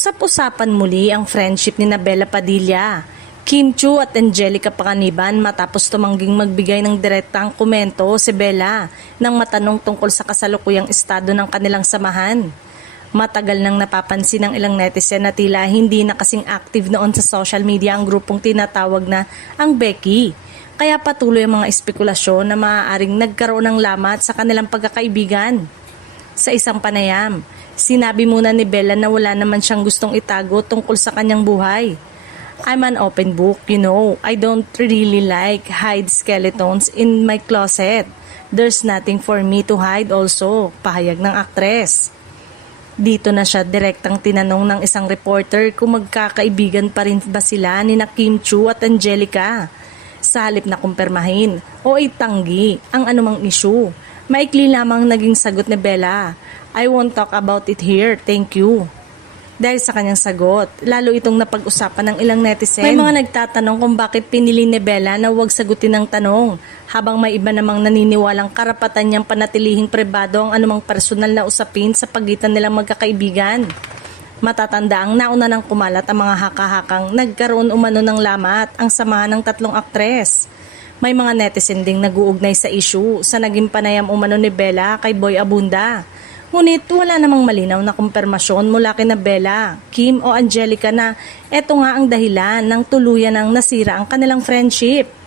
Usap-usapan muli ang friendship ni Bella Padilla, Kim Chiu at Angelica Panganiban matapos tumangging magbigay ng direktang komento si Bella nang matanong tungkol sa kasalukuyang estado ng kanilang samahan. Matagal nang napapansin ng ilang netizen na tila hindi na kasing active noon sa social media ang grupong tinatawag na ang Becky. Kaya patuloy ang mga espekulasyon na maaaring nagkaroon ng lamat sa kanilang pagkakaibigan. Sa isang panayam, sinabi muna ni Bella na wala naman siyang gustong itago tungkol sa kanyang buhay. I'm an open book, I don't really like hide skeletons in my closet. There's nothing for me to hide also, pahayag ng aktres. Dito na siya direktang tinanong ng isang reporter kung magkakaibigan pa rin ba sila ni Kim Chiu at Angelica. Sa halip na kumpirmahin o itanggi ang anumang issue, maikli lamang naging sagot ni Bella, I won't talk about it here, thank you. Dahil sa kanyang sagot, lalo itong napag-usapan ng ilang netizen. May mga nagtatanong kung bakit pinili ni Bella na huwag sagutin ang tanong, habang may iba namang naniniwalang karapatan niyang panatilihing pribado ang anumang personal na usapin sa pagitan nilang magkakaibigan. Matatanda ang nauna nang kumalat ang mga haka-hakang nagkaroon umano ng lamat ang samahan ng tatlong aktres. May mga netizen ding nag-uugnay sa issue sa naging panayam umano ni Bella kay Boy Abunda. Ngunit wala namang malinaw na kumpirmasyon mula kina Bella, Kim o Angelica na eto nga ang dahilan ng tuluyan ng nasira ang kanilang friendship.